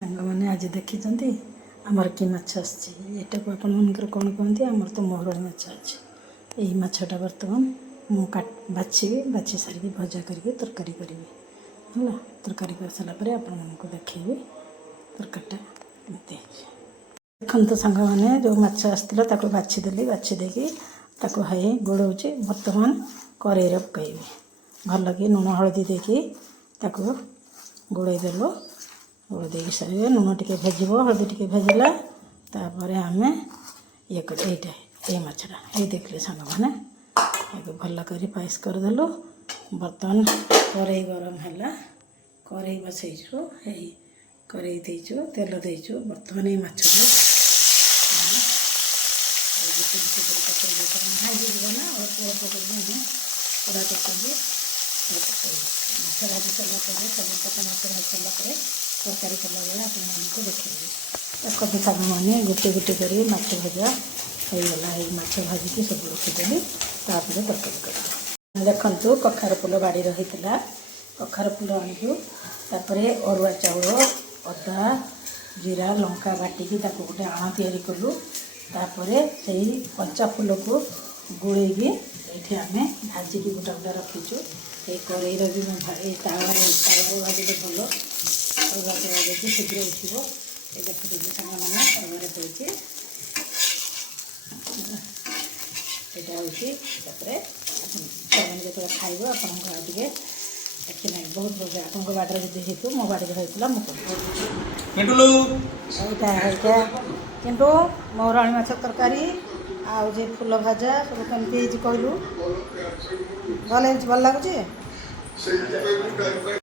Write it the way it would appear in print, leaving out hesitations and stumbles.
ସାଙ୍ଗମାନେ ଆଜି ଦେଖିଛନ୍ତି ଆମର କି ମାଛ ଆସିଛି। ଏଟାକୁ ଆପଣମାନଙ୍କର କ'ଣ କହନ୍ତି? ଆମର ତ ମହୁରାଳି ମାଛ ଅଛି। ଏହି ମାଛଟା ବର୍ତ୍ତମାନ ମୁଁ ବାଛିବି, ବାଛି ସାରିକି ଭଜା କରିକି ତରକାରୀ କରିବି। ହେଲା, ତରକାରୀ କରିସାରିଲା ପରେ ଆପଣମାନଙ୍କୁ ଦେଖେଇବି ତରକାରୀଟା କେମିତି ହେଇଛି। ଦେଖନ୍ତୁ ସାଙ୍ଗମାନେ, ଯେଉଁ ମାଛ ଆସିଥିଲା ତାକୁ ବାଛିଦେଲି। ବାଛି ଦେଇକି ତାକୁ ଗୋଳଉଛି। ବର୍ତ୍ତମାନ କରେଇରେ ପକାଇବି। ଭଲକି ଲୁଣ ହଳଦୀ ଦେଇକି ତାକୁ ଗୋଳେଇ ଦେଲୁ। ଗୋଳେଇ ଦେଇକି ସାରିବେ, ଲୁଣ ଟିକେ ଭେଜିବ, ହଳଦୀ ଟିକେ ଭେଜିଲା ତାପରେ ଆମେ ଇଏ କରି ଏଇ ମାଛଟା ଦେଖିଲେ ସାଙ୍ଗମାନେ, ଏହାକୁ ଭଲ କରି ପାଇସ୍ କରିଦେଲୁ। ବର୍ତ୍ତମାନ କରେଇ ଗରମ ହେଲା, କରେଇ ବସେଇଛୁ। କରେଇ ଦେଇଛୁ, ତେଲ ଦେଇଛୁ। ବର୍ତ୍ତମାନ ଏଇ ମାଛକୁ ଭାଜିଯିବ ନା, ଅଳ୍ପ ଅଳ୍ପ କରିକି ଆମେ ପୁରା ପକାଇକି ମାଛ ଭାଜି ସାରିଲା ପରେ, ସବୁ ପ୍ରକାର ମାଛ ଭାଜି ସାରିଲା ପରେ ତରକାରୀ କଲାବେଳେ ଆପଣମାନଙ୍କୁ ଦେଖେଇବି। ଦେଖନ୍ତୁ ସାଙ୍ଗମାନେ, ଗୋଟେ ଗୋଟେ କରି ମାଛ ଭଜା ହେଇଗଲା। ଏଇ ମାଛ ଭାଜିକି ସବୁ ରଖିଦେଲି, ତାପରେ ତରକାରୀ କରିବି। ଦେଖନ୍ତୁ, କଖାରୁ ଫୁଲ ବାଡ଼ି ରହିଥିଲା, କଖାରୁ ଫୁଲ ଆଣିବୁ। ତାପରେ ଅରୁଆ ଚାଉଳ, ଅଦା, ଜିରା, ଲଙ୍କା ବାଟିକି ତାକୁ ଗୋଟେ ଆଣ ତିଆରି କଲୁ। ତାପରେ ସେଇ କଞ୍ଚା ଫୁଲକୁ ଗୋଳେଇକି ଏଇଠି ଆମେ ଭାଜିକି ଗୋଟା ଗୋଟା ରଖିଛୁ। ଏଇ କରେଇର ବି ଏଇ ତାୱାରେ ଭାଜିଲେ ଭଲ, ଅରୁଆ ଚାଉଳ ଦେଇକି ଶୀଘ୍ର ଉଠିବ। এই ଦେଖୁଛନ୍ତି ସାଙ୍ଗମାନେ, ତାୱାରେ ଦେଇକି ଏଇଟା ହେଉଛି। ତାପରେ ସେମାନେ ଯେତେବେଳେ ଖାଇବ ଆପଣଙ୍କ ଆଉ ଟିକେ ଦେଖି ନାହିଁ, ବହୁତ ଭଲ। ଆପଣଙ୍କ ବାଡ଼ିରେ ଯଦି ହେଇଥିବ, ମୋ ବାଡ଼ିରେ ହେଇଥିଲା, ମୁଁ ଏଇଟା କିନ୍ତୁ ମହୁରାଳି ମାଛ ତରକାରୀ ଆଉ ଯେ ଫୁଲ ଭଜା ସବୁ କେମିତି ହେଇଛି କହିଲୁ? ଭଲ ହେଇଛି, ଭଲ ଲାଗୁଛି।